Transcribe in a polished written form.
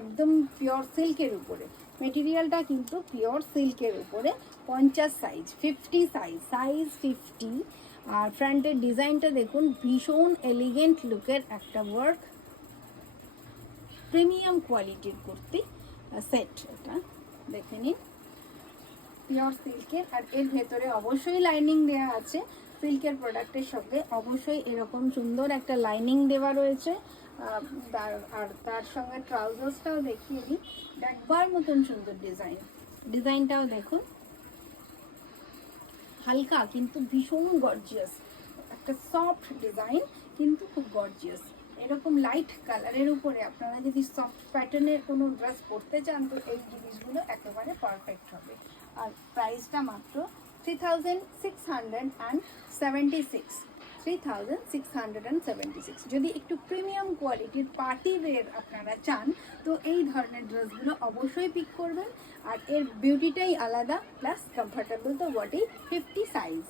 একদম পিওর সিল্কের উপরে, মেটেরিয়ালটা কিন্তু পিওর সিল্কের উপরে, 50 সাইজ, 50 সাইজ, সাইজ 50। আর ফ্রন্টের ডিজাইনটা দেখুন, ভীষণ এলিগেন্ট লুকের একটা ওয়ার্ক, প্রিমিয়াম কোয়ালিটির কুর্তি সেট। এটা দেখে নিন, পিওর সিল্কের। আর এর ভেতরে অবশ্যই লাইনিং দেওয়া আছে, সিল্কের প্রোডাক্টের সঙ্গে অবশ্যই এরকম সুন্দর একটা লাইনিং দেওয়া রয়েছে। আর তার সঙ্গে ট্রাউজার্সটাও দেখিয়ে দিই, দেখবার মতন সুন্দর ডিজাইন। ডিজাইনটাও দেখুন, হালকা কিন্তু ভীষণ গর্জিয়াস, একটা সফট ডিজাইন কিন্তু খুব গর্জিয়াস। এরকম লাইট কালারের উপরে আপনারা যদি সফট প্যাটার্নের কোনো ড্রেস পরতে চান তো এই জিনিসগুলো একেবারে পারফেক্ট হবে। আর প্রাইসটা মাত্র 3676, 3676। যদি একটু প্রিমিয়াম কোয়ালিটির পার্টি ওয়্যার আপনারা চান তো এই ধরনের ড্রেসগুলো অবশ্যই পিক করবেন। আর এর বিউটিটাই আলাদা, প্লাস কমফোর্টেবল তো বটেই, 50 সাইজ।